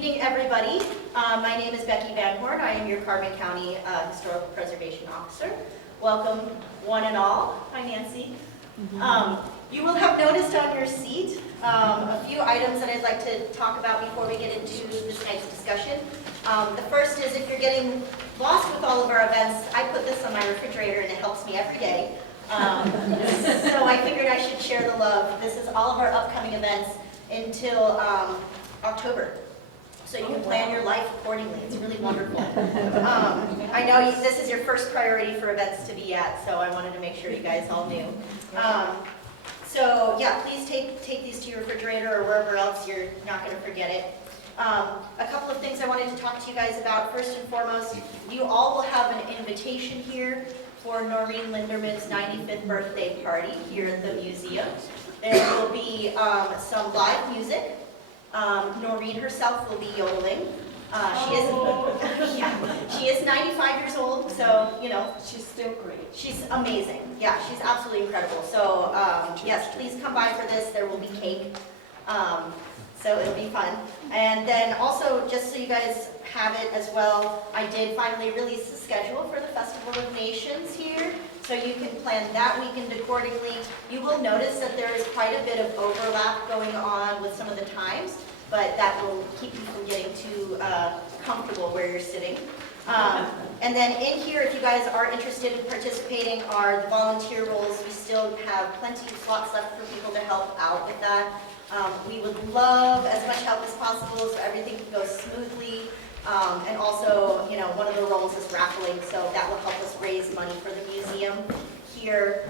evening, everybody. My name is Becky Van Horn. I am your Carbon County Historical Preservation Officer. Welcome, one and all. Hi, Nancy. You will have noticed on your seat a few items that I'd like to talk about before we get into this night's discussion. The first is if you're getting lost with all of our events, I put this on my refrigerator and it helps me every day. So I figured I should share the love. This is all of our upcoming events until October. So you can plan your life accordingly. It's really wonderful. I know this is your first priority for events to be at, so I wanted to make sure you guys all knew. So yeah, please take these to your refrigerator or wherever else you're not going to forget it. A couple of things I wanted to talk to you guys about. First and foremost, you all will have an invitation here for Noreen Linderman's 95th birthday party here at the museum. There will be some live music. Noreen herself will be yodeling. She is 95 years old, so, you know. She's still great. She's amazing. Yeah, she's absolutely incredible. So, yes, please come by for this. There will be cake. So it'll be fun. And then also, just so you guys have it as well, I did finally release the schedule for the Festival of Nations here. So you can plan that weekend accordingly. You will notice that there is quite a bit of overlap going on with some of the times, but that will keep you from getting too comfortable where you're sitting. And then in here, if you guys are interested in participating, are the volunteer roles. We still have plenty of slots left for people to help out with that. We would love as much help as possible so everything can go smoothly. And also, you know, one of the roles is raffling, so that will help us raise money for the museum. Here,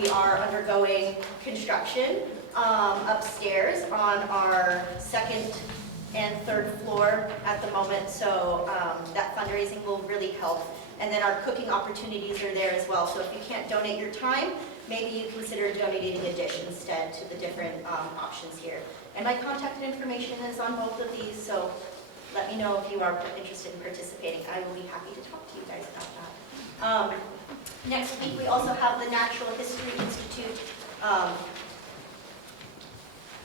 we are undergoing construction upstairs on our second and third floor at the moment, so that fundraising will really help. And then our cooking opportunities are there as well, so if you can't donate your time, maybe you consider donating a dish instead to the different options here. And my contact information is on both of these, so let me know if you are interested in participating. I will be happy to talk to you guys about that. Next week, we also have the Natural History Institute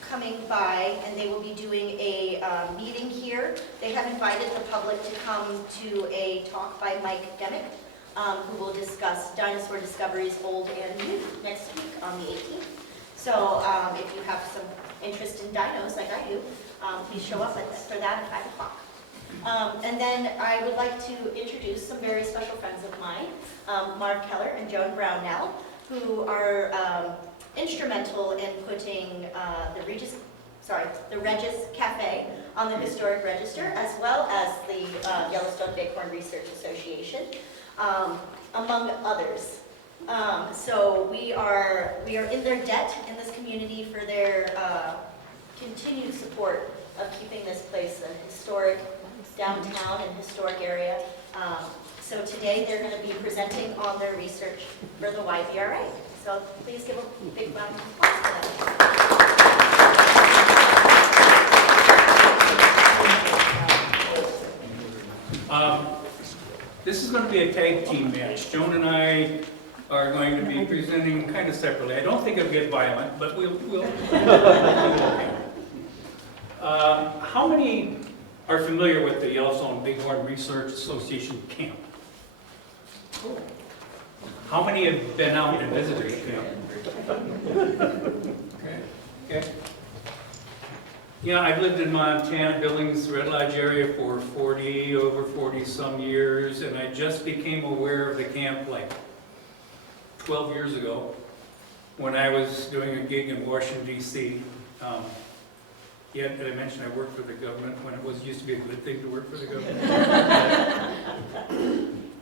coming by, and they will be doing a meeting here. They have invited the public to come to a talk by Mike Demick, who will discuss dinosaur discoveries, old and new, next week on the 18th. So if you have some interest in dinos like I do, please show up for that at 5 o'clock. And then I would like to introduce some very special friends of mine, Marve Keller and Joan Brownell, who are instrumental in putting the Regis Cafe on the Historic Register, as well as the Yellowstone Bighorn Research Association, among others. So we are in their debt in this community for their continued support of keeping this place a historic downtown and historic area. So today they're going to be presenting on their research for the YBRA. So please give a big round of applause for them. This is going to be a tag team match. Joan and I are going to be presenting kind of separately. I don't think it'll get violent, but we'll how many are familiar with the Yellowstone Bighorn Research Association camp? How many have been out and visited the camp? Okay. Yeah, I've lived in Montana, Billings, Red Lodge area for over 40 some years, and I just became aware of the camp like 12 years ago when I was doing a gig in Washington, D.C. Yeah, did I mention I worked for the government when it used to be a good thing to work for the government?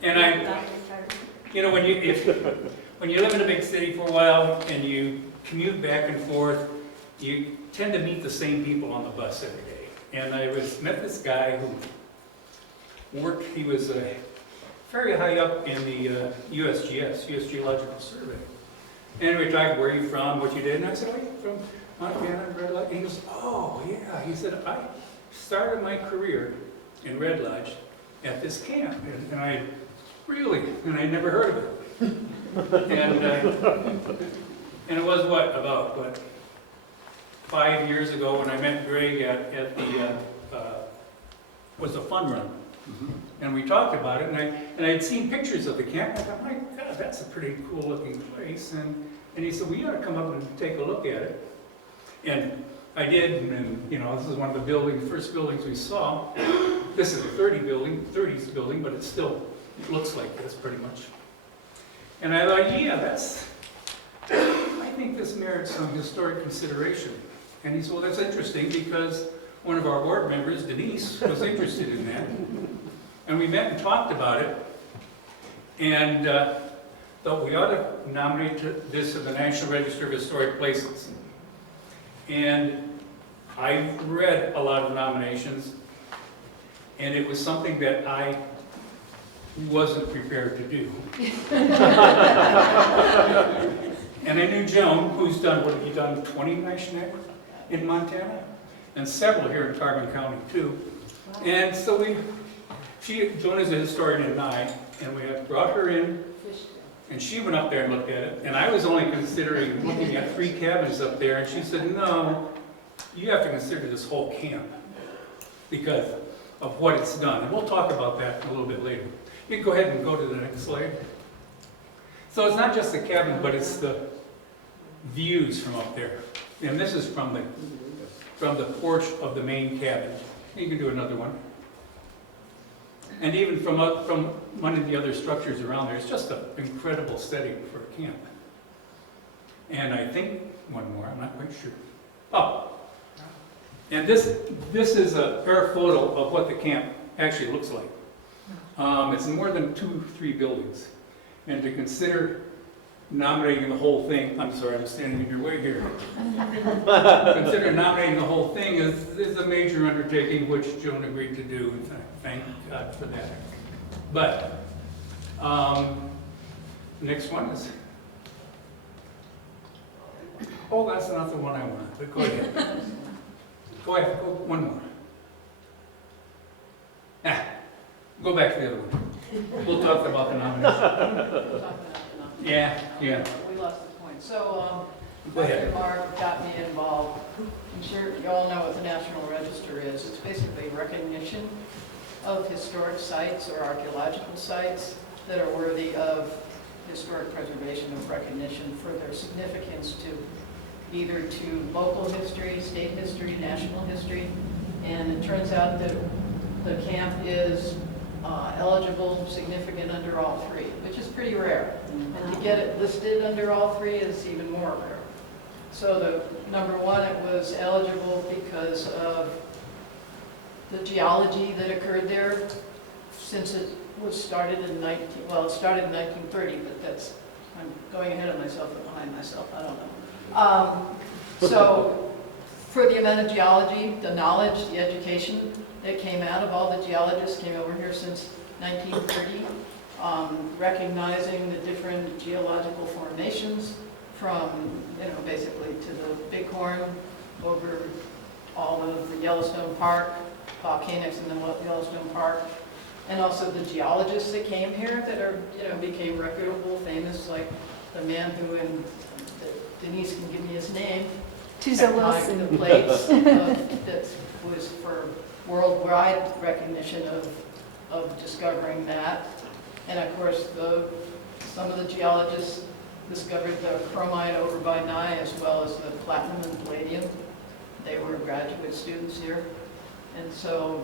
And you know, when you live in a big city for a while and you commute back and forth, you tend to meet the same people on the bus every day. And I met this guy who he was very high up in the USGS, U.S. Geological Survey. And we talked, where are you from, what you did, and I said, oh, you're from Montana, Red Lodge. And he goes, oh, yeah. He said, I started my career in Red Lodge at this camp. And I I never heard of it. And it was about 5 years ago when I met Greg at the was a fun run. And we talked about it, and I had seen pictures of the camp, and I thought, my God, that's a pretty cool looking place. And he said, well, you ought to come up and take a look at it. And I did, and you know, this is one of the buildings, first buildings we saw. This is a 30s building, but it still looks like this pretty much. And I thought, yeah, I think this merits some historic consideration. And he said, well, that's interesting because one of our board members, Denise, was interested in that. And we met and talked about it. And thought we ought to nominate this in the National Register of Historic Places. And I read a lot of nominations, and it was something that I wasn't prepared to do. And I knew Joan, who's done, what have you done, 20 national in Montana? And several here in Carbon County too. Wow. And so Joan is a historian and I, and we had brought her in, and she went up there and looked at it, and I was only considering looking at 3 cabins up there, and she said, no, you have to consider this whole camp because of what it's done. And we'll talk about that a little bit later. You can go ahead and go to the next slide. So it's not just the cabin, but it's the views from up there. And this is from the porch of the main cabin. You can do another one. And even from one of the other structures around there, it's just an incredible setting for a camp. And I think one more, I'm not quite sure. Oh, and this is a air photo of what the camp actually looks like. It's more than 2-3 buildings. And to consider nominating the whole thing, I'm sorry, I'm standing in your way here. Consider nominating the whole thing is a major undertaking, which Joan agreed to do, and thank God for that. But, next one is, oh, that's not the one I want, but go ahead. Go ahead, go one more. Go back to the other one. We'll talk about the nomination. Yeah. We lost the point. So, Go ahead. Marv got me involved. I'm sure you all know what the National Register is. It's basically recognition of historic sites or archaeological sites that are worthy of historic preservation of recognition for their significance to either to local history, state history, national history. And it turns out that the camp is eligible, significant under all 3, which is pretty rare. And to get it listed under all 3 is even more rare. So the number 1, it was eligible because of the geology that occurred there since it was started in it started in 1930, but I'm going ahead of myself and behind myself, I don't know. So for the amount of geology, the knowledge, the education that came out of all the geologists came over here since 1930, recognizing the different geological formations from, basically to the Bighorn over all of the Yellowstone Park, volcanics in the Yellowstone Park, and also the geologists that came here that are, became reputable, famous, like the man who, and Denise can give me his name, Wilson. the plates that was for worldwide recognition of discovering that. And of course, some of the geologists discovered the chromite over by Nye as well as the platinum and palladium. They were graduate students here. And so,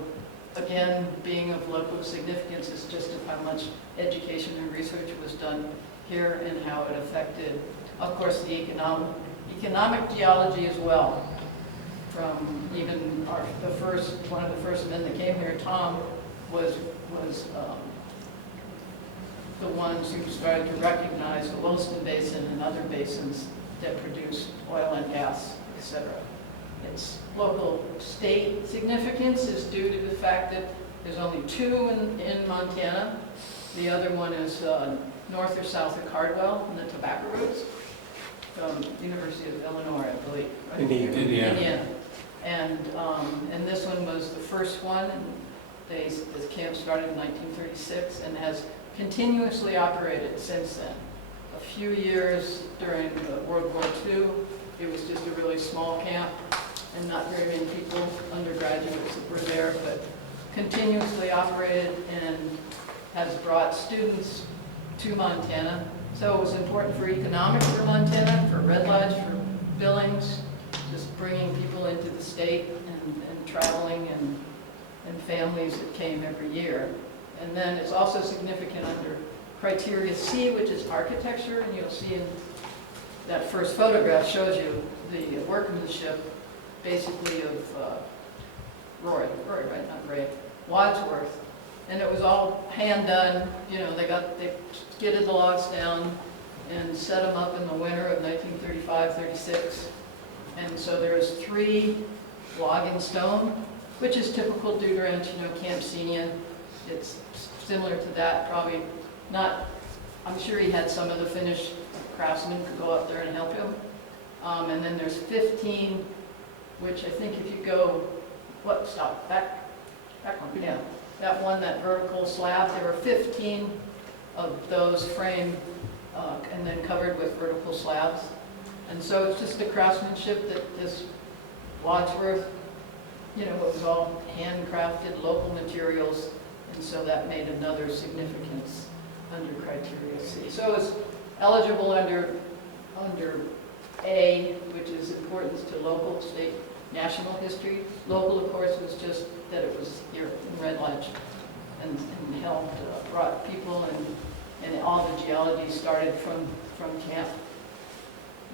again, being of local significance is just of how much education and research was done here and how it affected, of course, the economic geology as well. From even one of the first men that came here, Tom, was the ones who started to recognize the Yellowstone Basin and other basins that produce oil and gas, etc. Its local state significance is due to the fact that there's only 2 in Montana. The other one is north or south of Cardwell in the tobacco roots. University of Illinois, I believe. Right? Indiana. And this one was the first one. And this camp started in 1936 and has continuously operated since then. A few years during World War II, it was just a really small camp and not very many people, undergraduates that were there, but continuously operated and has brought students to Montana. So it was important for economics for Montana, for Red Lodge, for Billings, just bringing people into the state and traveling and families that came every year. And then it's also significant under criteria C, which is architecture, and you'll see in that first photograph shows you the workmanship basically of Roy, right, not Ray, Wadsworth. And it was all hand done, you know, they skidded the logs down and set them up in the winter of 1935-36. And so there's 3 log and stone, which is typical Dude Ranch, you know, Camp Senior. It's similar to that, probably not, I'm sure he had some of the Finnish craftsmen could go up there and help him. And then there's 15, which I think if you go, back one, yeah. That one, that vertical slab, there were 15 of those framed and then covered with vertical slabs. And so it's just the craftsmanship that this Wadsworth, you know, it was all handcrafted, local materials, and so that made another significance under criteria C. So it's eligible under A, which is importance to local, state, national history. Local, of course, was just that it was here in Red Lodge and helped, brought people, and all the geology started from camp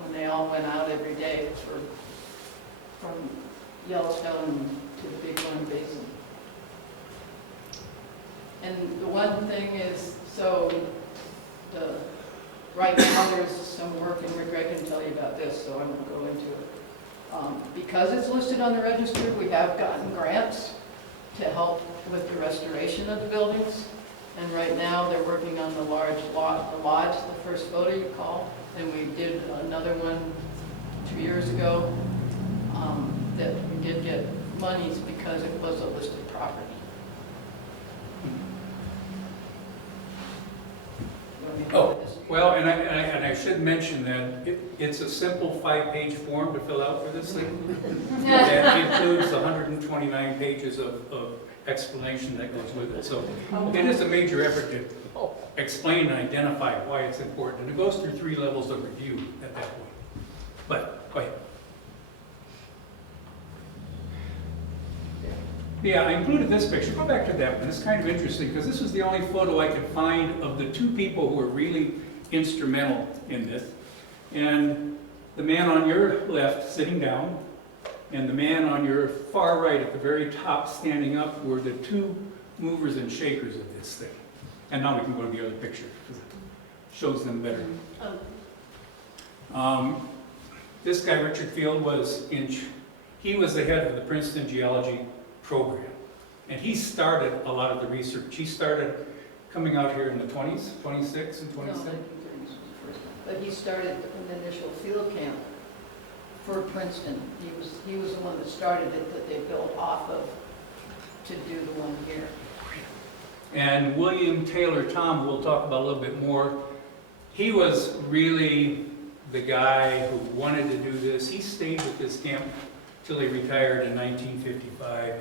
when they all went out every day from Yellowstone to the Bighorn Basin. And the one thing is, so right now there's some work, and Rick, I can tell you about this, so I won't go into it. Because it's listed on the register, we have gotten grants to help with the restoration of the buildings. And right now they're working on the lodge, the first photo you call, and we did another one 2 years ago that we did get monies because it was a listed property. Oh, well, and I should mention that it's a simple 5-page form to fill out for this thing. That includes 129 pages of explanation that goes with it. So it is a major effort to explain and identify why it's important. And it goes through 3 levels of review at that point. But, go ahead. Yeah, I included this picture. Go back to that one. It's kind of interesting because this was the only photo I could find of the 2 people who were really instrumental in this. And the man on your left sitting down and the man on your far right at the very top standing up were the 2 movers and shakers of this thing. And now we can go to the other picture because it shows them better. This guy, Richard Field, he was the head of the Princeton geology program. And he started a lot of the research. He started coming out here in the 20s, 26 and 27. No, 1930s was the first one. But he started an initial field camp for Princeton. He was the one that started it, that they built off of to do the one here. And William Taylor Tom, we'll talk about a little bit more. He was really the guy who wanted to do this. He stayed with this camp till he retired in 1955,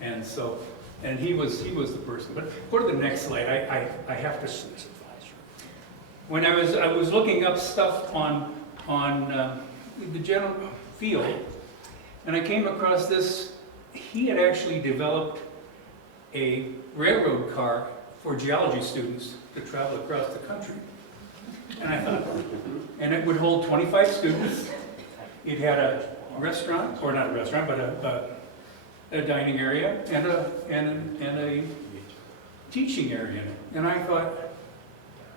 and he was the person. But go to the next slide. I have to. When I was looking up stuff on the general field, and I came across this. He had actually developed a railroad car for geology students to travel across the country. And I thought, and it would hold 25 students. It had a restaurant, or not a restaurant, but a dining area and a teaching area in it. And I thought,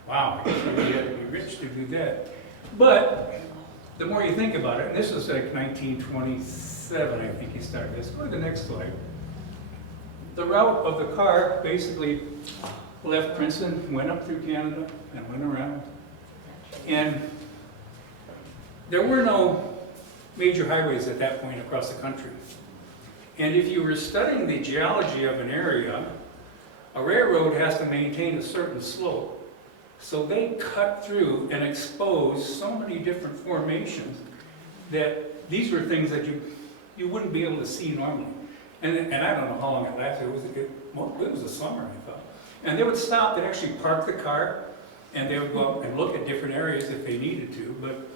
wow, I guess we had to be rich to do that. But the more you think about it, and this was like 1927, I think he started this. Go to the next slide. The route of the car basically left Princeton, went up through Canada, and went around. And there were no major highways at that point across the country. And if you were studying the geology of an area, a railroad has to maintain a certain slope. So they cut through and exposed so many different formations that these were things that you wouldn't be able to see normally. And I don't know how long it lasted. It was the summer, I thought. And they would stop, they'd actually park the car, and they would go up and look at different areas if they needed to. But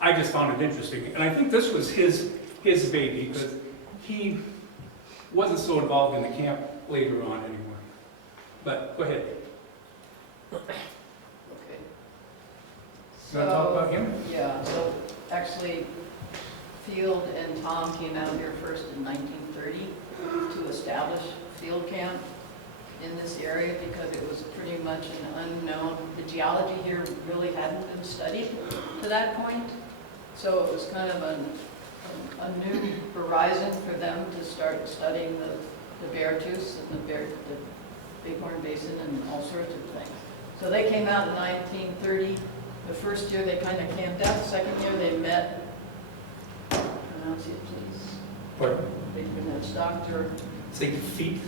I just found it interesting. And I think this was his baby, because he wasn't so involved in the camp later on anymore. But go ahead. Okay. You want to talk about him? Yeah, so actually, Field and Tom came out here first in 1930 to establish field camp in this area because it was pretty much an unknown. The geology here really hadn't been studied to that point, so it was kind of a new horizon for them to start studying the Beartooth and the Bighorn Basin and all sorts of things. So they came out in 1930. The first year they kind of camped out. The second year they met. Pronounce it, please. Pardon? They met Dr. Siegfried?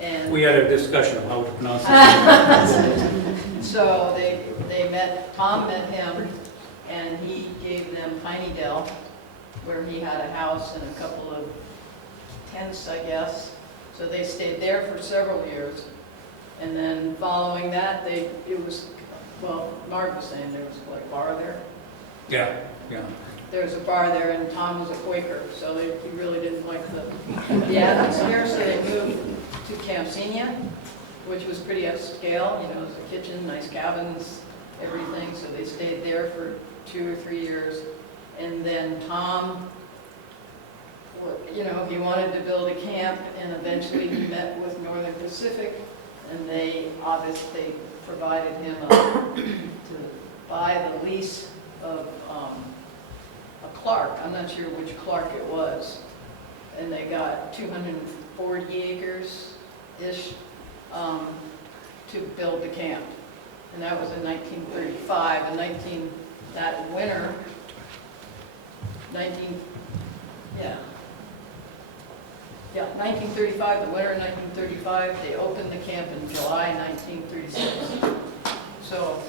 And We had a discussion of how to pronounce it. so they met, Tom met him, and he gave them Piney Dell, where he had a house and a couple of tents, I guess. So they stayed there for several years. And then following that, Marv was saying there was like a bar there. Yeah, yeah. There was a bar there, and Tom was a Quaker, so he really didn't like the atmosphere, so they moved to Camp Senior, which was pretty upscale, you know, it was a kitchen, nice cabins, everything, so they stayed there for 2 or 3 years. And then Tom, you know, he wanted to build a camp, and eventually he met with Northern Pacific, and they obviously provided him to buy the lease of a Clark. I'm not sure which Clark it was. And they got 240 acres-ish to build the camp. And that was in 1935. That winter, 1935, the winter of 1935, they opened the camp in July 1936. So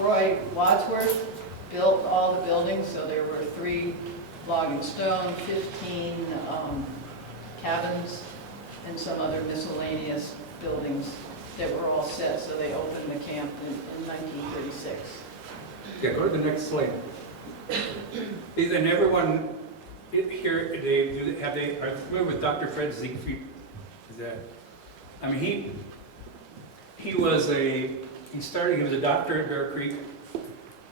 Roy Wadsworth built all the buildings, so there were 3 log and stone, 15 cabins, and some other miscellaneous buildings that were all set, so they opened the camp in 1936. Yeah, go to the next slide. And everyone here, are you familiar with Dr. Fred Siegfried? Is that, I mean, he was a doctor at Bear Creek,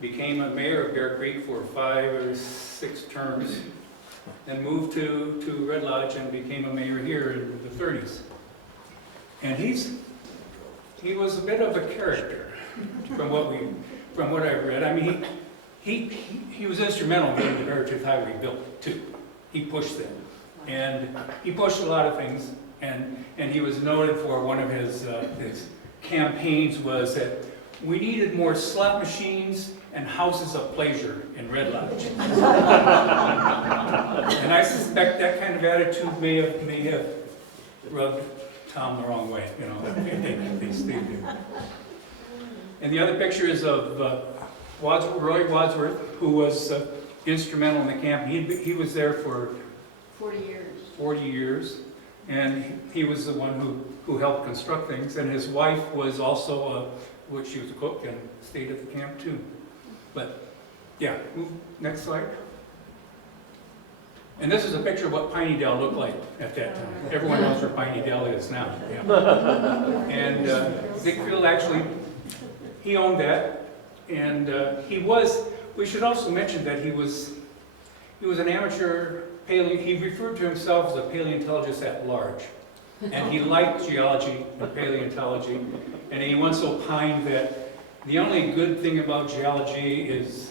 became a mayor of Bear Creek for 5 or 6 terms, then moved to Red Lodge and became a mayor here in the 30s. And he was a bit of a character from what I've read. I mean, he was instrumental in getting the Beartooth Highway built too. He pushed them, and he pushed a lot of things. And he was noted for one of his campaigns was that we needed more slot machines and houses of pleasure in Red Lodge. And I suspect that kind of attitude may have rubbed Tom the wrong way, you know. They stayed there. And the other picture is of Roy Wadsworth, who was instrumental in the camp. He was there for 40 years. 40 years, and he was the one who helped construct things. And his wife was also she was a cook and stayed at the camp too. But yeah, next slide. And this is a picture of what Piney Dell looked like at that time. Everyone knows where Piney Dell is now. Yeah. And Ziegfeld actually, he owned that, and we should also mention that he was an amateur he referred to himself as a paleontologist at large. And he liked geology and paleontology, and he once opined that the only good thing about geology is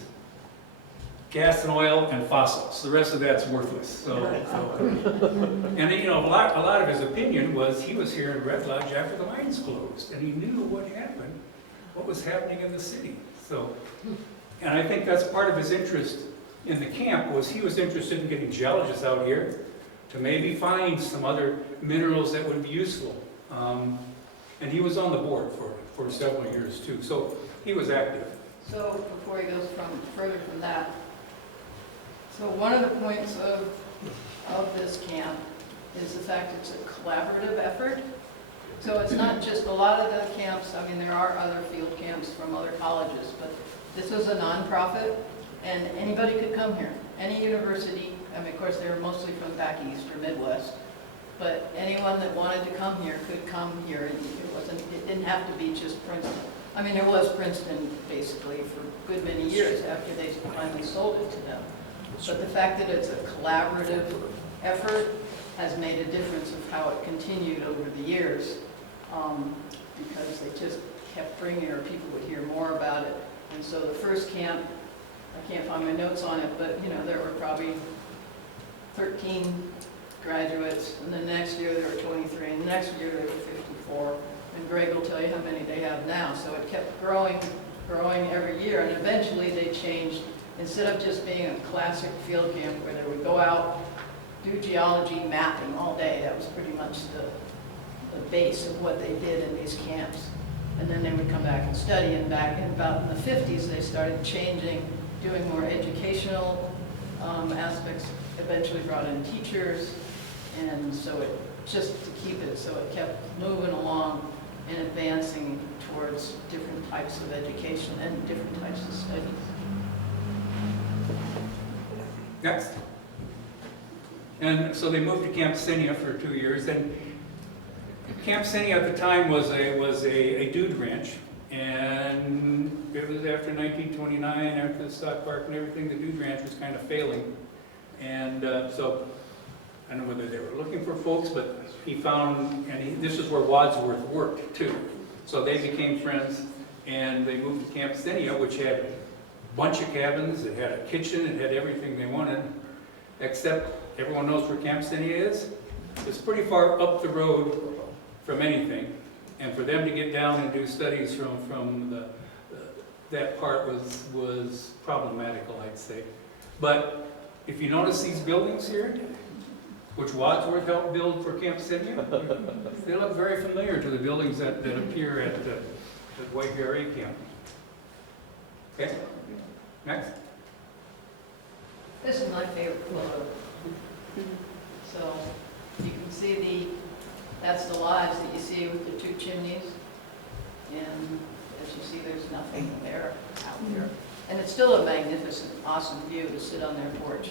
gas and oil and fossils. The rest of that's worthless. And you know, a lot of his opinion was he was here in Red Lodge after the mines closed, and he knew what was happening in the city. So, and I think that's part of his interest in the camp was he was interested in getting geologists out here to maybe find some other minerals that would be useful. And he was on the board for several years too, so he was active. So before he goes further from that, So one of the points of this camp is the fact it's a collaborative effort. So it's not just a lot of the camps, I mean, there are other field camps from other colleges, but this was a nonprofit, and anybody could come here. Any university, I mean, of course, they were mostly from back east or Midwest, but anyone that wanted to come here could come here, and it didn't have to be just Princeton. I mean, there was Princeton basically for a good many years after they finally sold it to them. But the fact that it's a collaborative effort has made a difference of how it continued over the years, because they just kept bringing it, or people would hear more about it. And so the first camp, I can't find my notes on it, but you know, there were probably 13 graduates, and the next year there were 23, and the next year there were 54. And Greg will tell you how many they have now. So it kept growing every year, and eventually they changed. Instead of just being a classic field camp where they would go out, do geology mapping all day, that was pretty much the base of what they did in these camps. And then they would come back and study, and back in about the 50s they started changing, doing more educational aspects, eventually brought in teachers, and so it, just to keep it, so it kept moving along and advancing towards different types of education and different types of studies. Next. And so they moved to Camp Senia for 2 years, and Camp Senia at the time was a dude ranch, and it was after 1929, after the stock park and everything, the dude ranch was kind of failing. And so, I don't know whether they were looking for folks, but he found, and this is where Wadsworth worked too. So they became friends, and they moved to Camp Senia, which had a bunch of cabins, it had a kitchen, it had everything they wanted, except everyone knows where Camp Senia is. It's pretty far up the road from anything, and for them to get down and do studies from that part was problematical, I'd say. But if you notice these buildings here, which Wadsworth helped build for Camp Senia, they look very familiar to the buildings that appear at White Bear A Camp. Okay, next. This is my favorite photo. So you can see that's the lodge that you see with the two chimneys. And as you see, there's nothing there out there. And it's still a magnificent, awesome view to sit on their porch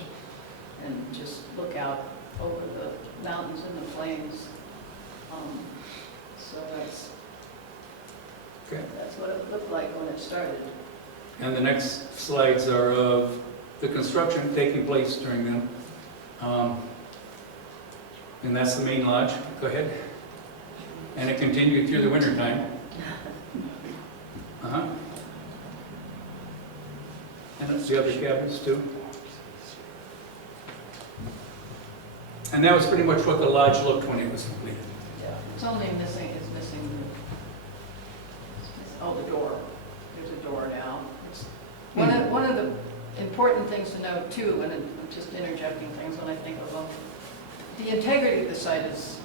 and just look out over the mountains and the plains. So that's what it looked like when it started. And the next slides are of the construction taking place during them. And that's the main lodge. Go ahead. And it continued through the winter time. And that's the other cabins too. And that was pretty much what the lodge looked when it was completed. Yeah, it's only missing, oh, the door. There's a door now. It's one of the important things to know too, and I'm just interjecting things when I think of them. The integrity of the site is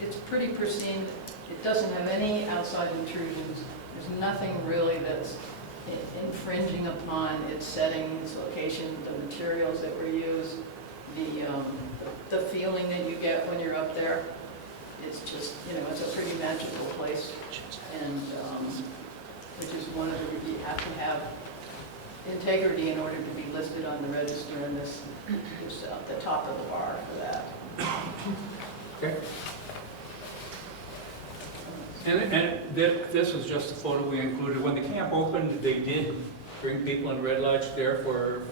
it's pretty pristine. It doesn't have any outside intrusions. There's nothing really that's infringing upon its setting, its location, the materials that were used, the feeling that you get when you're up there. It's just, it's a pretty magical place, and which is one of the, you have to have integrity in order to be listed on the register, and this is at the top of the bar for that. Okay. And this was just a photo we included. When the camp opened, they did bring people in Red Lodge there for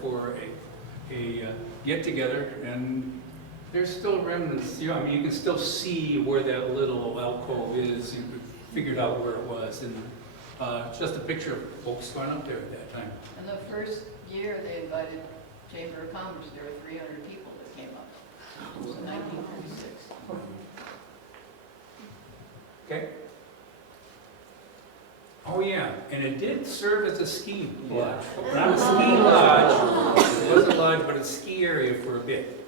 a get-together, and there's still remnants. I mean, you can still see where that little alcove is. You figured out where it was, and just a picture of folks going up there at that time. And the first year they invited Chamber of Commerce. There were 300 people that came up. It was in 1936. Okay. Oh yeah, and it did serve as a ski lodge. Not a ski lodge, it was a lodge, but a ski area for a bit.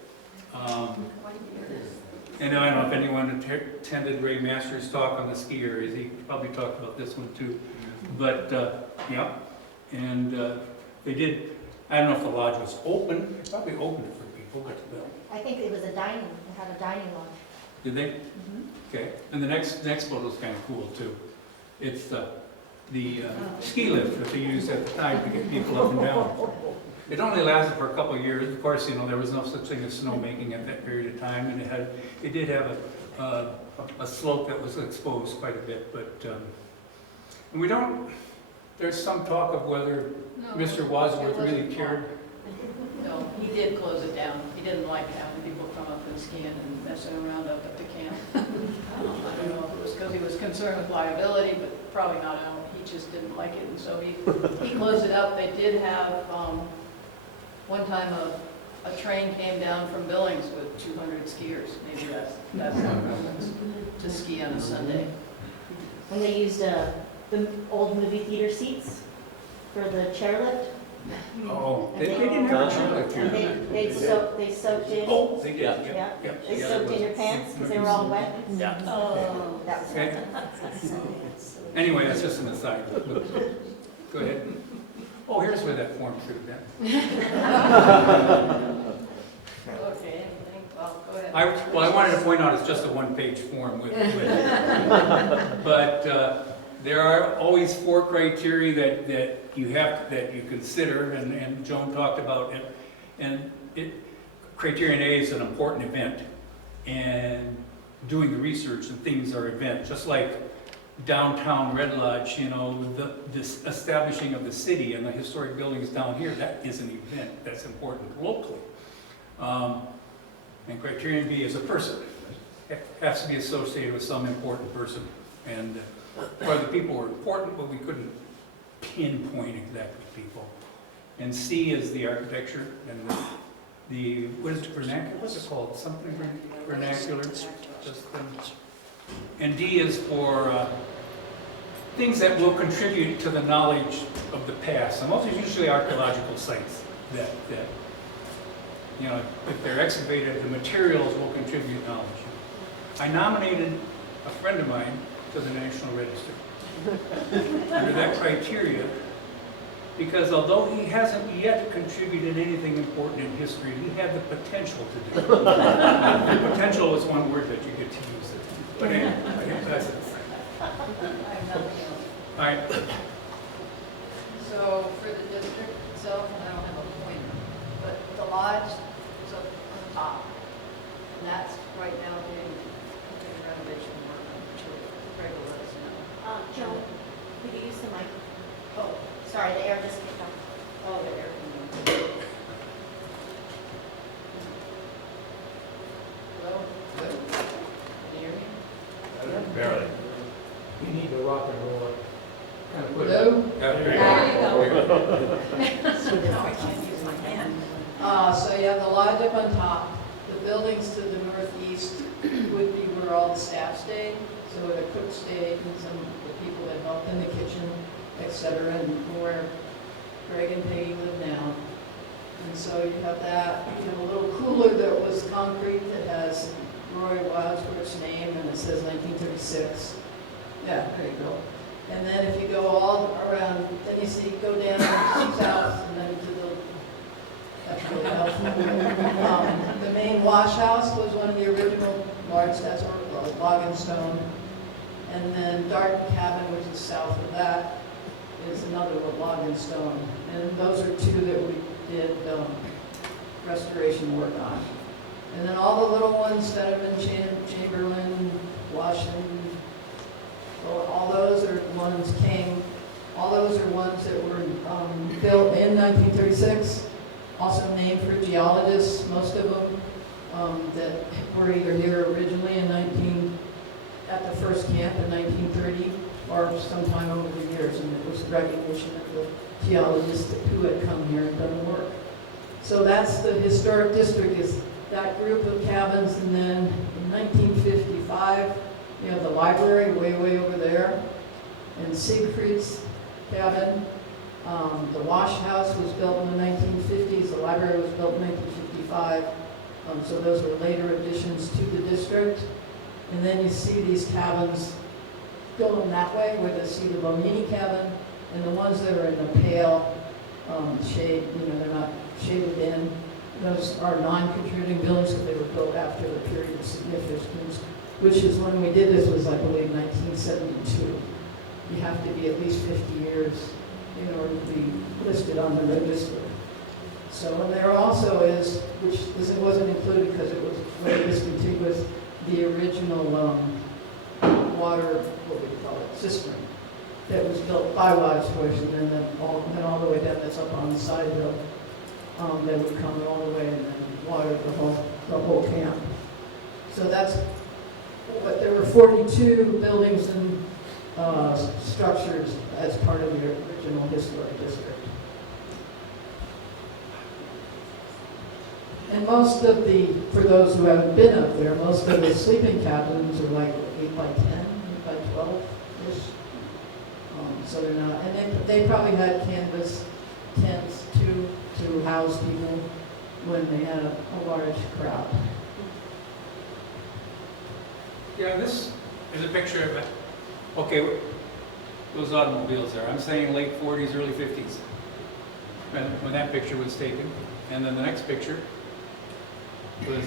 And I don't know if anyone attended Ray Masters' talk on the ski areas. He probably talked about this one too. But yeah, and they did I don't know if the lodge was open, they probably opened it for people, but, I think it was a dining, they had a dining lounge. did they? Okay, and the next photo is kind of cool too. It's the ski lift that they used at the time to get people up and down. It only lasted for a couple of years. Of course, you know, there was no such thing as snowmaking at that period of time, and it did have a slope that was exposed quite a bit, but and we don't, there's some talk of whether Mr. Wadsworth really cared. No, he did close it down. He didn't like having people come up and skiing and messing around up at the camp. I don't know if it was because he was concerned with liability, but probably not. He just didn't like it, and so he closed it up. They did have, one time a train came down from Billings with 200 skiers. Maybe that's how it was to ski on a Sunday. When they used the old movie theater seats for the chairlift. Oh, they didn't have a chairlift here. They soaked in. Oh, they did, Yeah, yeah. they soaked in your pants because they were all wet. Yeah. Oh, that was Okay. fun. Anyway, that's just an aside. Go ahead. Oh, here's where that form should have been. Okay, anything? Well, go ahead. I wanted to point out it's just a one-page form but there are always 4 criteria that you consider, and Joan talked about it. And criterion A is an important event, and doing the research and things are event, just like downtown Red Lodge, you know, this establishing of the city and the historic buildings down here, that is an event that's important locally. And criterion B is a person. It has to be associated with some important person. And whether people were important, but we couldn't pinpoint exactly people. And C is the architecture and the what is it, vernacular? What's it called? Something vernacular? And D is for things that will contribute to the knowledge of the past. And those are usually archaeological sites that you know, if they're excavated, the materials will contribute knowledge. I nominated a friend of mine to the National Register under that criteria, because although he hasn't yet contributed anything important in history, he had the potential to do it. The potential is one word that you get to use it. But anyway, that's it. I have nothing else. All right. So for the district itself, I don't have a point, but the lodge is up on the top. And that's right now doing renovation work. I'm sure Craig will let us know. Joan, could you use the mic? Oh, sorry, the air just kicked off. Oh, the air conditioning. Hello? Can you hear me? Barely. You need to rock and roll it. Kind of put it Hello? up. There you go. I can't use my hand. So you have the lodge up on top. The buildings to the northeast would be where all the staff stayed. So where the cook stayed and some of the people that helped in the kitchen, etc., and where Greg and Peggy live now. And so you have that. You have a little cooler that was concrete that has Roy Wadsworth's name and it says 1936. Yeah, there you go. And then if you go all around, then you see, go down south and then to the, that's really helpful. The main wash house was one of the original large, that's log and stone. And then Darton Cabin, which is south of that, is another log and stone. And those are 2 that we did restoration work on. And then all the little ones that have been Chamberlain, Washington, well, all those are ones all those are ones that were built in 1936, also named for geologists, most of them, that were either here originally at the first camp in 1930 or sometime over the years, and it was recognition of the geologists who had come here and done the work. So that's the historic district, is that group of cabins, and then in 1955, you have the library way over there, and Siegfried's cabin. The wash house was built in the 1950s, the library was built in 1955, so those were later additions to the district. And then you see these cabins going that way, where you see the Bonini cabin, and the ones that are in the pale shade, they're not shaded in. Those are non-contributing buildings that they were built after the period of significance, which is when we did this was, I believe, 1972. You have to be at least 50 years in order to be listed on the register. So, and there also is, it wasn't included because it was way discontiguous, the original water, what would you call it, cistern that was built by Wadsworth, and then went all the way down, that's up on the side hill, that would come all the way and then water the whole camp. So that's, but there were 42 buildings and structures as part of the original historic district. And most of for those who haven't been up there, most of the sleeping cabins are like 8 by 10, 8 by 12-ish. So they're not, and they probably had canvas tents too, to house people when they had a large crowd. Yeah, this is a picture of it. Okay, those automobiles there. I'm saying late 40s, early 50s when that picture was taken. And then the next picture was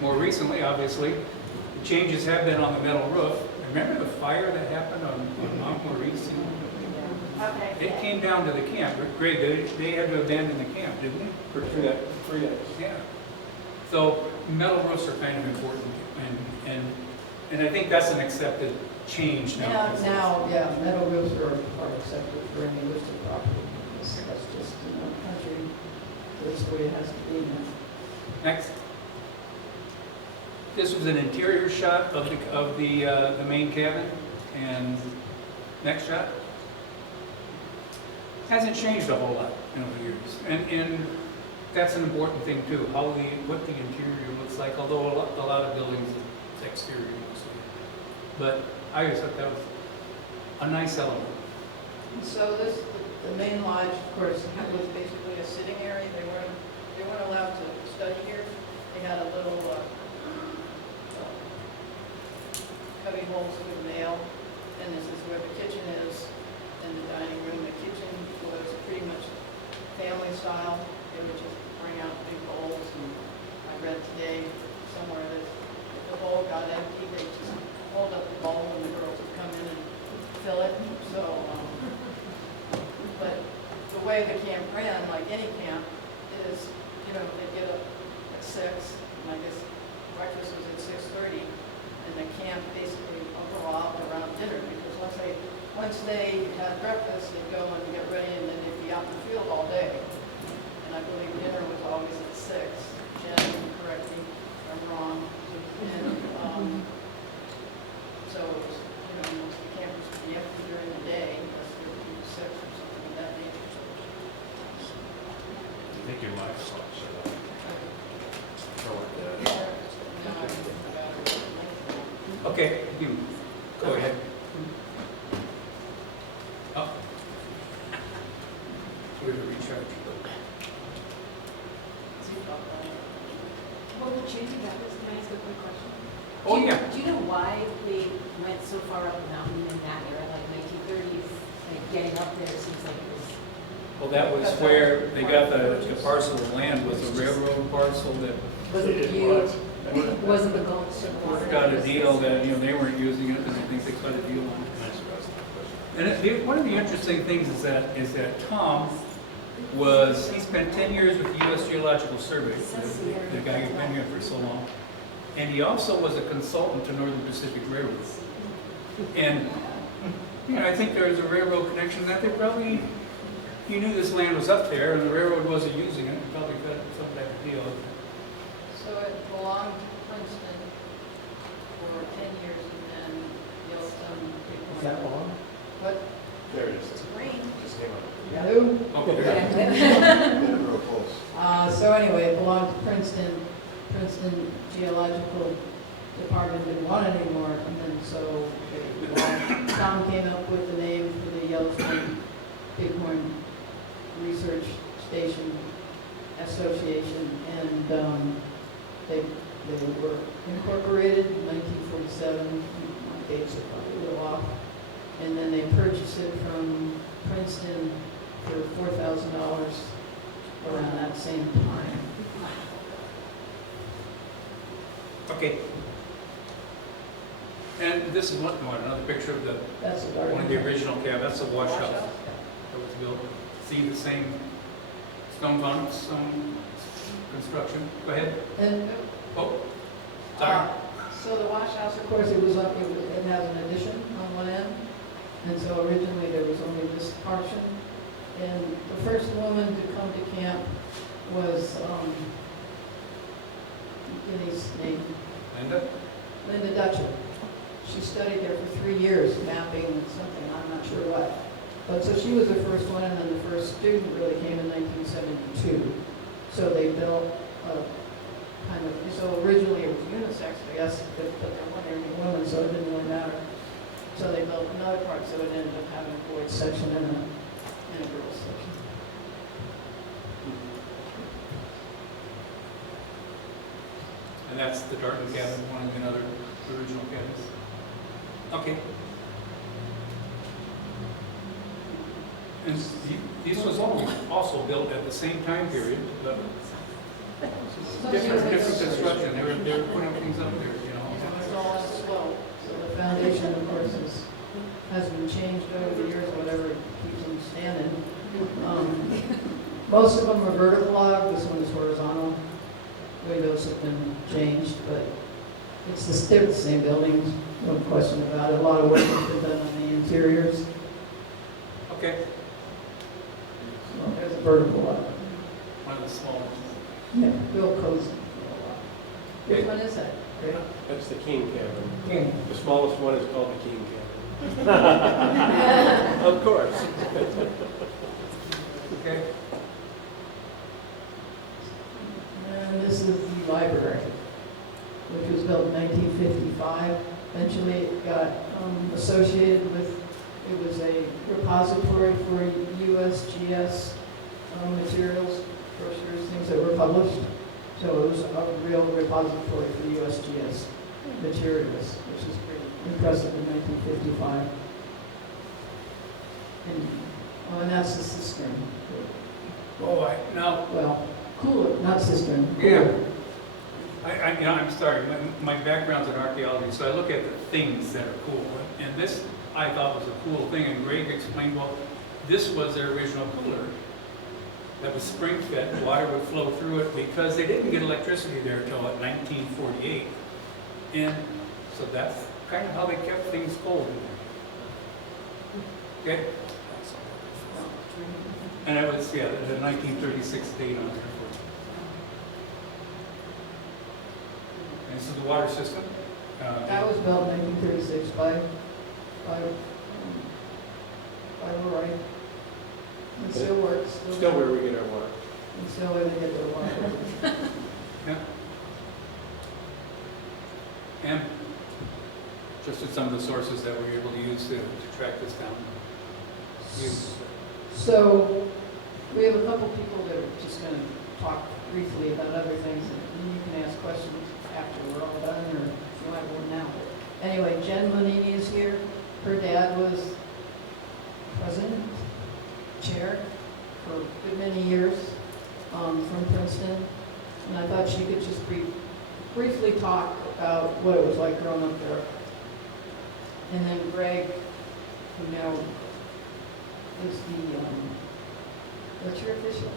more recently, obviously. The changes have been on the metal roof. Remember the fire that happened on Mount Maurice? Okay. It came down to the camp. Greg, they had to abandon the camp, didn't they? For 3 days. Yeah. So metal roofs are kind of important, and I think that's an accepted change now. Now, metal roofs are accepted for any listed property. That's just in our country. That's the way it has to be now. Next. This was an interior shot of the main cabin, and next shot. Hasn't changed a whole lot in the years, and that's an important thing too. What the interior looks like, although a lot of buildings, the exterior looks like. But I always thought that was a nice element. So the main lodge, of course, was basically a sitting area. They weren't allowed to study here. They had a little cubby holes with a nail, and this is where the kitchen is, and the dining room. The kitchen was pretty much family style. They would just bring out big bowls, and I read today somewhere that if the bowl got empty, they just hold up the bowl, and the girls would come in and fill it. So, but the way the camp ran, like any camp, is, they get up at 6, and I guess breakfast was at 6:30, and the camp basically revolved around dinner, because once they had breakfast, they'd go and get ready, and then they'd be out in the field all day. And I believe dinner was always at 6. Jen, correct me if I'm wrong. And so it was, most of the campers would be empty during the day, unless they were being sick or something of that nature. I think your mic's on, so go like that. Now I forgot about it. Okay, you go ahead. Oh. Where's the recharge? Well, changing that, can I ask a quick question? Oh, yeah. Do you know why they went so far up the mountain in that era, like 1930s, like getting up there seems like it was... Well, that was where they got the parcel of land, was a railroad parcel that Wasn't the goal to... got a deal that, they weren't using it, and I think they cut a deal on it. And one of the interesting things is that Tom he spent 10 years with the U.S. Geological Survey, the guy who's been here for so long, and he also was a consultant to Northern Pacific Railroad. And, I think there's a railroad connection that he knew this land was up there, and the railroad wasn't using it, and probably cut some type of deal. So it belonged to Princeton for 10 years, and then Yellowstone Bighorn. Is that long? What? There it is. It's green. Just came up. Yahoo! Okay. Yeah, real close. So anyway, it belonged to Princeton. Princeton Geological Department didn't want it anymore, and then so Tom came up with the name for the Yellowstone Bighorn Research Station Association, and they were incorporated in 1947. My dates are probably a little off. And then they purchased it from Princeton for $4,000 around that same time. Okay. And this is what, another picture of the, That's a garden. one of the original cabins, that's a wash Wash house house. that was built. See the same stone construction? Go ahead. And, Oh, sorry. so the wash house, of course, it has an addition on one end. And so originally there was only this portion. And the first woman to come to camp was, Gilly's name, Linda? Linda Dutcher. She studied there for 3 years, mapping and something, I'm not sure what. But so she was the first one, and then the first student really came in 1972. So they built a kind of, so originally it was unisex, I guess, but there weren't any women, so it didn't really matter. So they built another part, so it ended up having a boys section and a girls section. And that's the Darton cabin, one of the other original cabins. Okay. And these was also built at the same time period, but different construction. They were putting things up there, you know. It's all on slope, so the foundation, of course, has been changed over the years, whatever keeps them standing. Most of them are vertical log, this one is horizontal. Windows have been changed, but they're the same buildings, no question about it. A lot of work has been done on the interiors. Okay. So there's a vertical log. One of the small ones. Yeah, real cozy. Which Okay. one is that? Great. That's the king cabin. King. The smallest one is called the king cabin. Of course. Okay. And this is the library, which was built in 1955. Eventually it got associated with, it was a repository for USGS materials, brochures, things that were published. So it was a real repository for USGS materials, which is pretty impressive in 1955. And that's the cistern. Oh, now, Well, cooler, not cistern. yeah. Cooler. I'm sorry, my background's in archaeology, so I look at the things that are cool. And this, I thought was a cool thing, and Greg explained, well, this was their original cooler that was spring-fed, water would flow through it, because they didn't get electricity there until 1948. And so that's kind of how they kept things cold. Okay? And it was, yeah, the 1936 date on there. And this is the water system. That was built in 1936 by Roy. It still works. Still where we get our water. And still where they get their water. Yeah. And just at some of the sources that we were able to use to track this down. So we have a couple people that are just going to talk briefly about other things, and you can ask questions after we're all done, or if you want one now. But anyway, Jen Lanini is here. Her dad was president, chair for a good many years from Princeton, and I thought she could just briefly talk about what it was like growing up there. And then Greg, who now is the, what's your official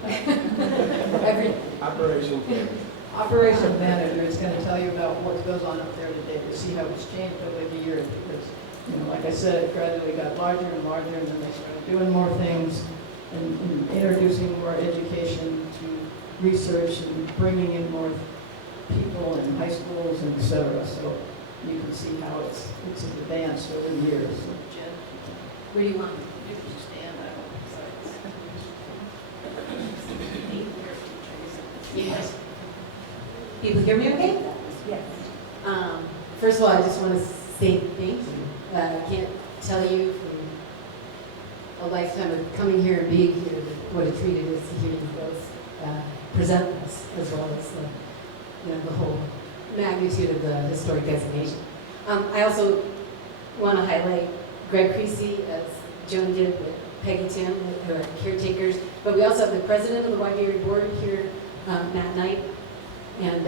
title? Operations manager. Operations manager is going to tell you about what goes on up there today, to see how it's changed over the years, because, you know, like I said, it gradually got larger and larger, and then they started doing more things and introducing more education to research and bringing in more people in high schools and et cetera. So you can see how it's advanced over the years. So, Jen, Where do you want? you can stand, Yes. People hear me okay? Yes. First of all, I just want to say thank you. I can't tell you from a lifetime of coming here and being here what a treat it is to hear you both present this, as well as the whole magnitude of the historic designation. I also want to highlight Greg Creasy, as Joan did, but Peggy Tim, who are caretakers. But we also have the president of the White Board here, Matt Knight. And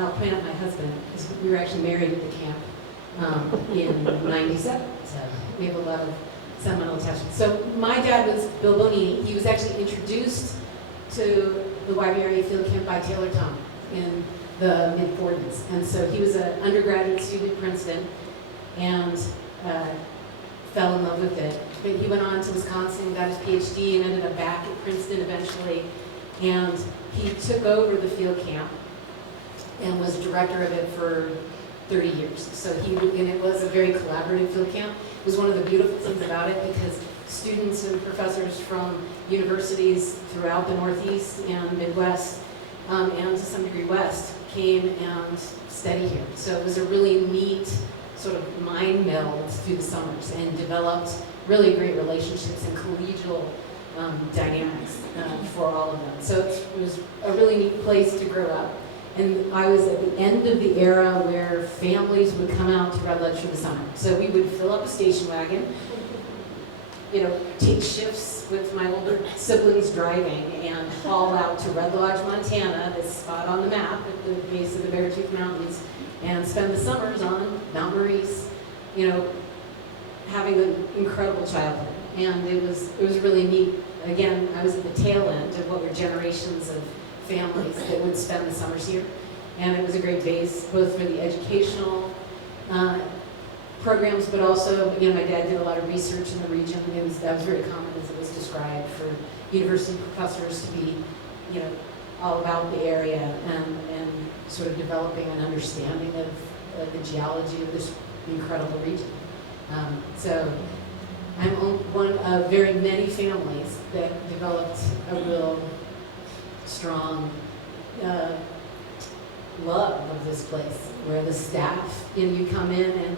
I'll point out my husband, because we were actually married at the camp in '97. So we have a lot of sentimental attachment. So my dad was Bill Bonini. He was actually introduced to the YBRA field camp by Taylor Tom in the mid-40s. And so he was an undergraduate student at Princeton and fell in love with it. But he went on to Wisconsin, got his PhD, and ended up back at Princeton eventually. And he took over the field camp and was director of it for 30 years. So and it was a very collaborative field camp. It was one of the beautiful things about it because students and professors from universities throughout the Northeast and Midwest, and to some degree West, came and studied here. So it was a really neat sort of mind meld through the summers and developed really great relationships and collegial dynamics for all of them. So it was a really neat place to grow up. And I was at the end of the era where families would come out to Red Lodge for the summer. So we would fill up a station wagon, take shifts with my older siblings driving and haul out to Red Lodge, Montana, this spot on the map at the base of the Beartooth Mountains, and spend the summers on Mount Maurice, having an incredible childhood. And it was really neat. Again, I was at the tail end of what were generations of families that would spend the summers here. And it was a great base, both for the educational programs, but also, my dad did a lot of research in the region. That was very common, as it was described, for university professors to be, all about the area and sort of developing an understanding of the geology of this incredible region. So I'm one of very many families that developed a real strong love of this place, where the staff, you come in and,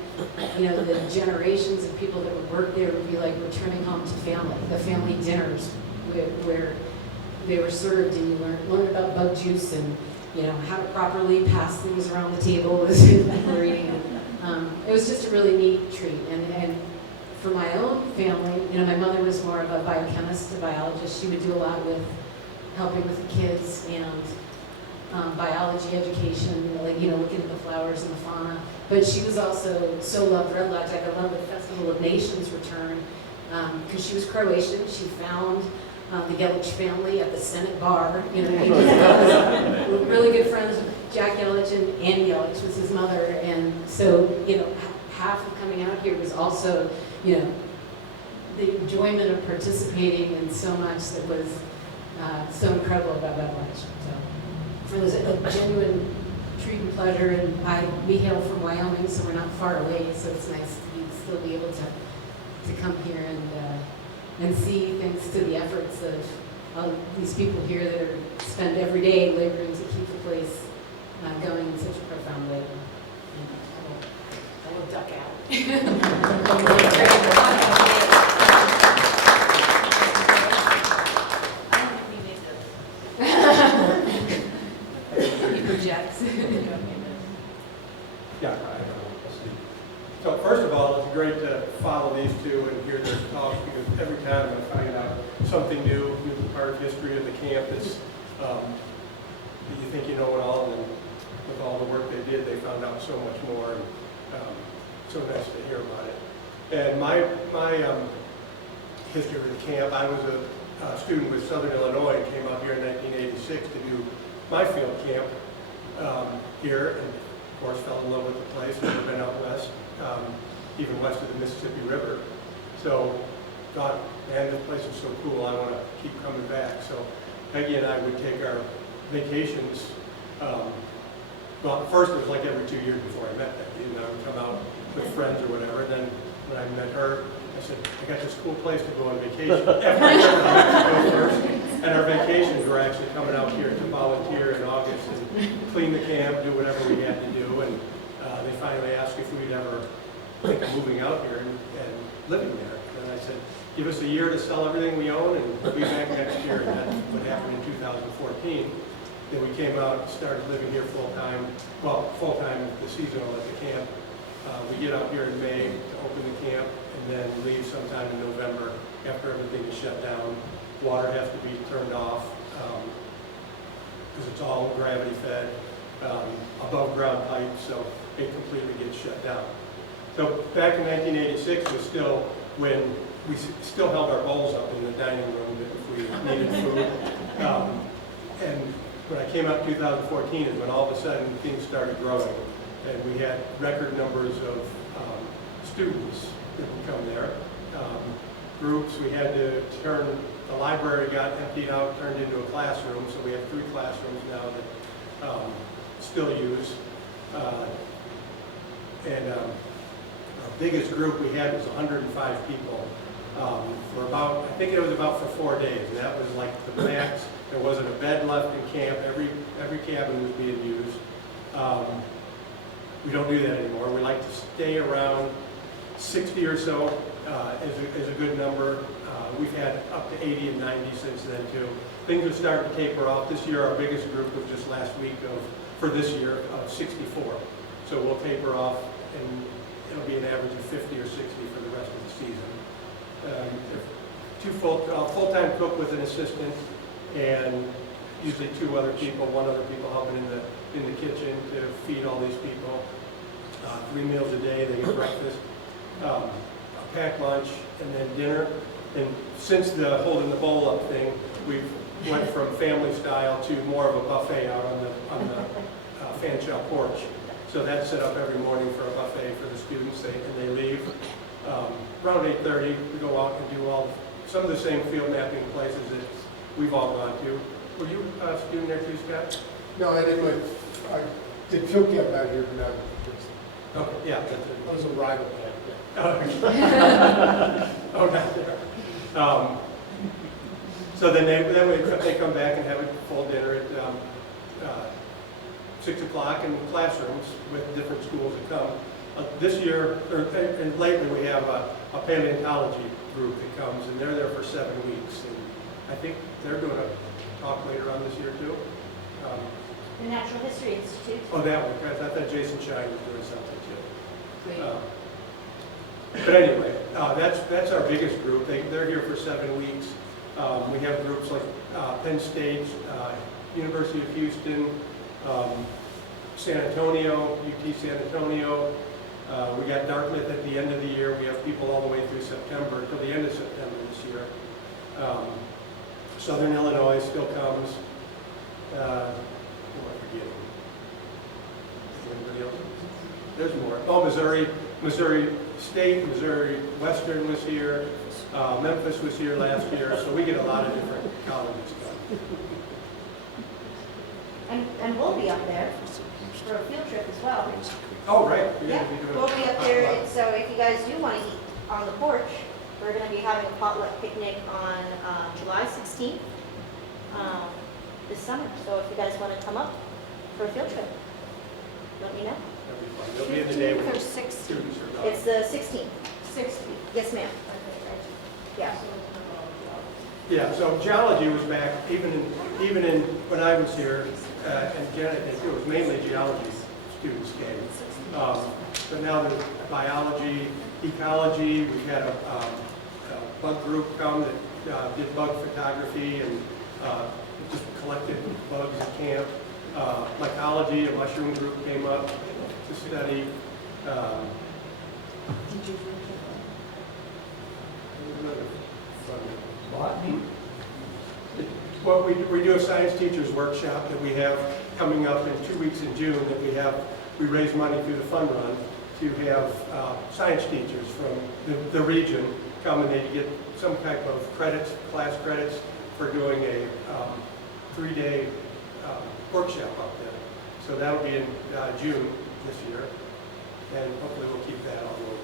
the generations of people that would work there would be like returning home to family. The family dinners where they were served, and you learned about bug juice and, how to properly pass things around the table as you were eating it. It was just a really neat treat. And for my own family, my mother was more of a biochemist, a biologist. She would do a lot with helping with the kids and biology education, looking at the flowers and the fauna. But she was also so loved Red Lodge. I loved the Festival of Nations return because she was Croatian. She found the Yelich family at the Senate bar. He was really good friends with Jack Yelich, and Annie Yelich was his mother. And so, half of coming out here was also, the enjoyment of participating in so much that was so incredible about Red Lodge. So it was a genuine treat and pleasure, and we hail from Wyoming, so we're not far away, so it's nice to still be able to come here and see, thanks to the efforts of all these people here that spend every day laboring to keep the place going in such a profound way. And I will duck out. He projects. Yeah. So first of all, it's great to follow these two and hear their talks, because every time I find out something new part of history of the campus that you think you know it all, and then with all the work they did, they found out so much more, and so nice to hear about it. And my history of the camp, I was a student with Southern Illinois, came out here in 1986 to do my field camp here, and of course fell in love with the place. Never been out west, even west of the Mississippi River. So thought, man, this place is so cool, I want to keep coming back. So Peggy and I would take our vacations. Well, first it was like every 2 years before I met Peggy, and I would come out with friends or whatever. And then when I met her, I said, I got this cool place to go on vacation. After I went to Mexico first, and our vacations were actually coming out here to volunteer in August and clean the camp, do whatever we had to do. And they finally asked if we'd ever think of moving out here and living there. And I said, give us a year to sell everything we own, and we'll be back next year. And that's what happened in 2014. Then we came out and started living here full-time, well, full-time the seasonal at the camp We get out here in May to open the camp and then leave sometime in November after everything is shut down. Water has to be turned off because it's all gravity fed, above ground pipes, so it completely gets shut down. So back in 1986 was still when we still held our bowls up in the dining room if we needed food. And when I came out in 2014 is when all of a sudden things started growing. And we had record numbers of students that would come there. Groups, we had to turn, the library got emptied out, turned into a classroom, so we have 3 classrooms now that still use. And our biggest group we had was 105 people for about, I think it was about for 4 days, and that was like the max. There wasn't a bed left in camp. Every cabin was being used. We don't do that anymore. We like to stay around 60 or so is a good number. We've had up to 80 and 90 since then too. Things are starting to taper off. This year our biggest group was just last week for this year of 64. So we'll taper off and it'll be an average of 50 or 60 for the rest of the season. Two full-time cook with an assistant and usually 2 other people, 1 other people helping in the kitchen to feed all these people. 3 meals a day, they get breakfast, a packed lunch, and then dinner. And since the holding the bowl up thing, we've went from family style to more of a buffet out on the fan shell porch. So that's set up every morning for a buffet for the students, and they leave. Around 8:30, we go out and do some of the same field mapping places that we've all gone to. Were you a student there too, Scott? No, I did field camp out here, but not. Okay, yeah, that's it. I was a rival camp. Oh, not there. So then they come back and have a full dinner at 6 o'clock in classrooms with different schools that come. This year, and lately, we have a paleontology group that comes, and they're there for 7 weeks. And I think they're doing a talk later on this year too. The Natural History Institute. Oh, that one. I thought Jason Shine was doing something too. But anyway, that's our biggest group. They're here for 7 weeks. We have groups like Penn State, University of Houston, San Antonio, UT San Antonio. We got Dartmouth at the end of the year. We have people all the way through September, till the end of September this year. Southern Illinois still comes. Who am I forgetting? Anybody else? There's more. Oh, Missouri State, Missouri Western was here. Memphis was here last year. So we get a lot of different colleges come. And we'll be up there for a field trip as well. Oh, right. You're Yeah, gonna be doing we'll be up there, potluck. so if you guys do want to eat on the porch, we're going to be having a potluck picnic on July 16th this summer. So if you guys want to come up for a field trip, let me know. That'll be fun. They'll be in the day when 16th. students are gone. It's the 16th. 60. Yes, ma'am. Yeah. Yeah, so geology was back, even in when I was here, and Janet, it was mainly geology students came. But now there's biology, ecology, we've had a bug group come that did bug photography and just collected bugs at camp. Mycology, a mushroom group came up to study. Botany? Well, we do a science teachers workshop that we have coming up in 2 weeks in June that we raise money through the fund run to have science teachers from the region come and they get some type of credits, class credits for doing a 3-day workshop up there. So that'll be in June this year, and hopefully we'll keep that on the road.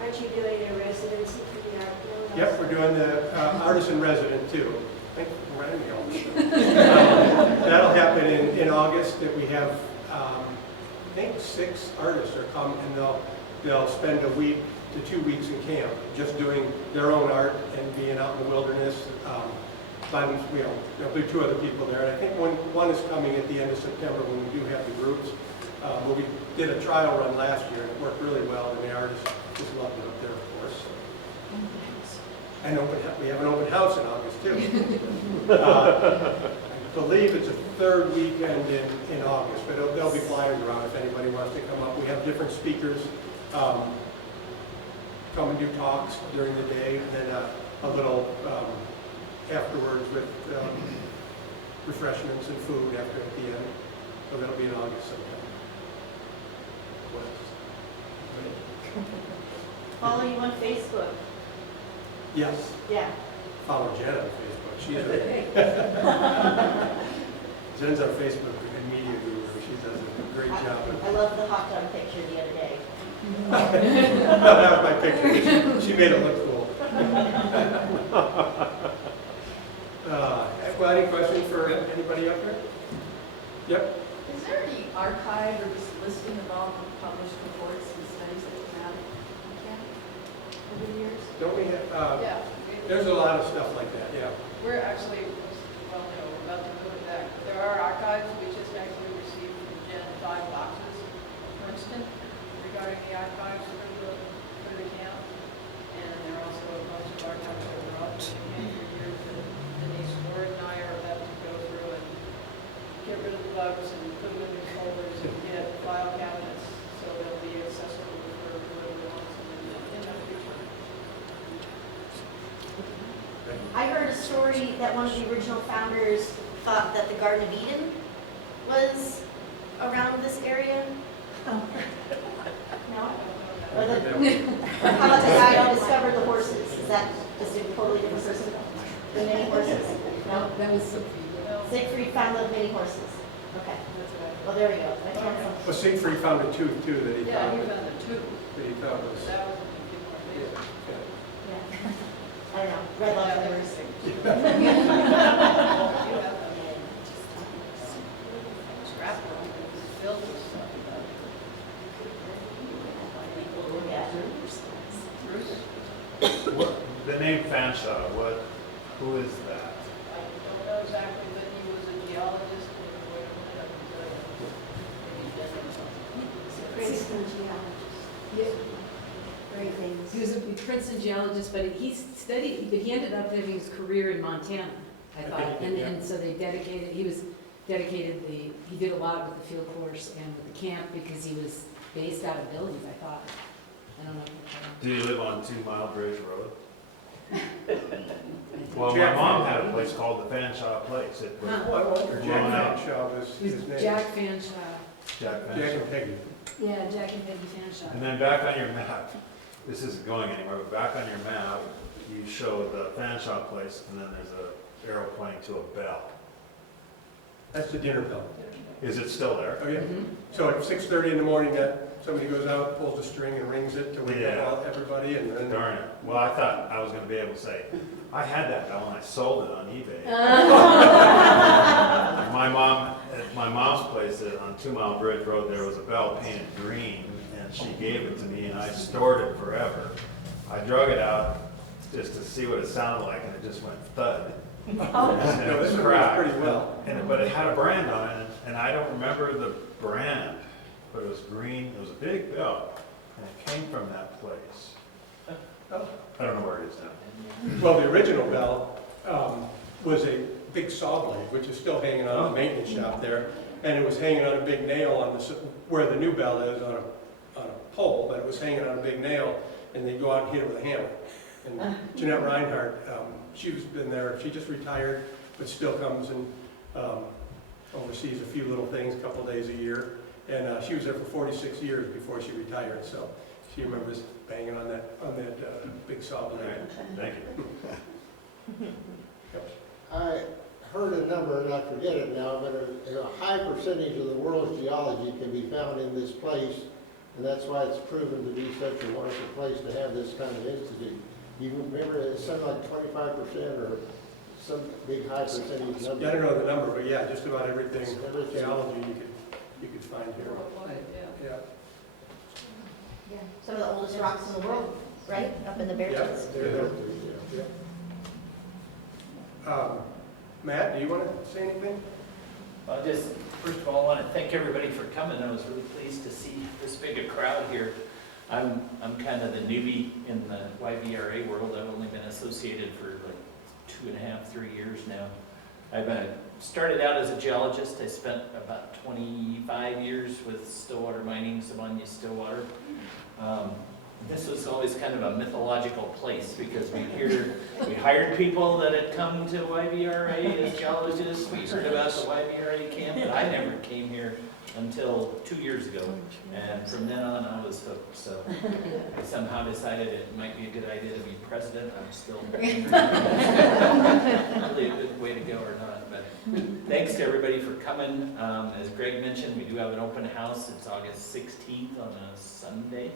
Aren't you doing a residency for the art field? Yep, we're doing the artist in resident too. I think we're in the all. That'll happen in August. That we have, I think 6 artists are come and they'll spend a week to 2 weeks in camp just doing their own art and being out in the wilderness. There'll be 2 other people there, and I think one is coming at the end of September when we do have the groups. Well, we did a trial run last year, and it worked really well, and the artists just loved it up there, of course. And we have an open house in August, too. I believe it's a third weekend in August, but there'll be flyers around if anybody wants to come up. We have different speakers come and do talks during the day, and then a little afterwards with refreshments and food at the end. So that'll be in August sometime. Follow you on Facebook. Yes, Yeah. follow Jen on Facebook. She's Jen's our Facebook and media guru. She does a great job. I love the hot dog picture the other day. That was my picture. She made it look cool. Well, any questions for anybody up there? Yep. Is there any archive or just listing of all the published reports and studies that come out of Canada over the years? Don't we have, Yeah. there's a lot of stuff like that, yeah. We're actually, well, we're about to move it back. There are archives, we just actually received from Jen 5 boxes of Princeton regarding the archives for the camp. And there are also a bunch of archives that were out in the camp for years that Denise Ward and I are about to go through and get rid of the bugs and put them in new folders and get file cabinets so they'll be accessible for whoever wants them in the future. I heard a story that one of the original founders thought that the Garden of Eden was around this area. No? Or how about the guy who discovered the horses? Is that just a totally different person? The mini horses? No? That was so Siegfried found the mini horses. Okay. Well, there we go. I can't tell. Well, Siegfried found a tooth too that he Yeah, found. he found the two. That he found was. That was amazing. Yeah. I don't know. Red love rivers. Scrapbook is filled with stuff. Yeah. Bruce? What, the name Fanshawe, who is that? I don't know exactly, but he was a geologist and Princeton geologist. Yeah. Very famous. He was a Princeton geologist, but he ended up having his career in Montana, I thought. And so he did a lot with the field course and with the camp because he was based out of Billings, I thought. I don't know. Do you live on 2 Mile Bridge Road? Well, my Jack mom Fanshawe. had a place called the Fanshawe Place. It was Huh. Oh, I wonder. Well, Jack Fanshawe was He his was name. Jack Fanshawe. Jack Jack Fanshawe. and Peggy. Yeah, Jack and Peggy Fanshawe. And then back on your map, this isn't going anywhere, but back on your map, you show the Fanshawe Place, and then there's a arrow pointing to a bell. That's the dinner bell. Is it still there? Oh, yeah. Mhm. So at 6:30 in the morning, somebody goes out, pulls the string and rings it to wake Yeah. up everybody, and then. Darn it. Well, I thought I was gonna be able to say, I had that bell and I sold it on eBay. At my mom's place on 2 Mile Bridge Road, there was a bell painted green, and she gave it to me, and I stored it forever. I drug it out just to see what it sounded like, and it just went thud. And No, it this was one cracked. pretty well. But it had a brand on it, and I don't remember the brand, but it was green, it was a big bell, and it came from that place. I don't know where it is now. Well, the original bell was a big saw blade, which is still hanging on the maintenance shop there. And it was hanging on a big nail on where the new bell is on a pole, but it was hanging on a big nail, and they'd go out and hit it with a hammer. And Jeanette Reinhardt, she's been there, she just retired, but still comes and oversees a few little things, a couple days a year. And she was there for 46 years before she retired, so she remembers banging on that big saw blade. Thank you. I heard a number, and I forget it now, but a high percentage of the world's geology can be found in this place, and that's why it's proven to be such a wonderful place to have this kind of institute. You remember it's something like 25% or some big high percentage number? Yeah, I don't know the number, but yeah, just about everything Everything. geology you could find here. worldwide, yeah. Yeah. Yeah. Some of the oldest rocks in the world, right? Up in the Bear Yeah, Tooth. they're there. Yeah. Matt, do you want to say anything? Well, just, first of all, I want to thank everybody for coming. I was really pleased to see this big a crowd here. I'm kind of the newbie in the YVRA world. I've only been associated for like 2.5, 3 years now. I've started out as a geologist. I spent about 25 years with Stillwater Mining, Siboney Stillwater. This was always kind of a mythological place because we hired people that had come to YVRA as geologists. We heard about the YVRA camp, but I never came here until 2 years ago. And from then on, I was hooked. So I somehow decided it might be a good idea to be president. I'm still really a good way to go or not. But thanks to everybody for coming. As Greg mentioned, we do have an open house. It's August 16th on a Sunday.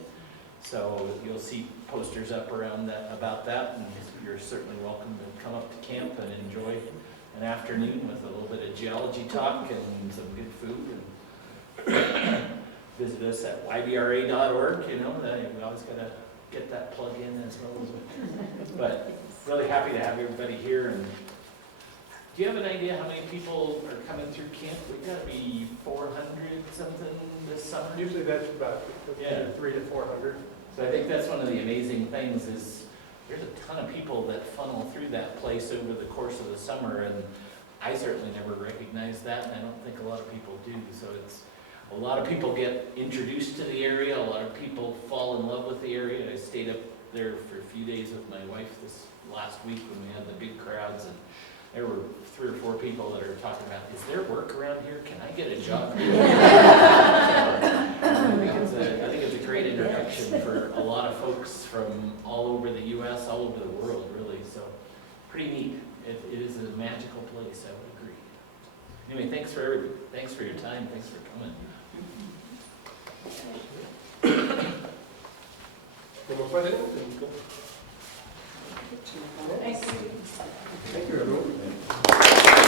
So you'll see posters up around that about that, and you're certainly welcome to come up to camp and enjoy an afternoon with a little bit of geology talk and some good food. And visit us at ybra.org. You know, we always got to get that plug in as well as we. But really happy to have everybody here. And do you have an idea how many people are coming through camp? We've got to be 400 something this summer. Usually that's about 300 to 400. So I think that's one of the amazing things is there's a ton of people that funnel through that place over the course of the summer, and I certainly never recognized that, and I don't think a lot of people do. So it's a lot of people get introduced to the area, a lot of people fall in love with the area. I stayed up there for a few days with my wife this last week when we had the big crowds, and there were 3 or 4 people that are talking about, is there work around here? Can I get a job here? I think it's a great introduction for a lot of folks from all over the U.S., all over the world, really. So pretty neat. It is a magical place, I would agree. Anyway, thanks for your time. Thanks for coming. Thank you, everyone.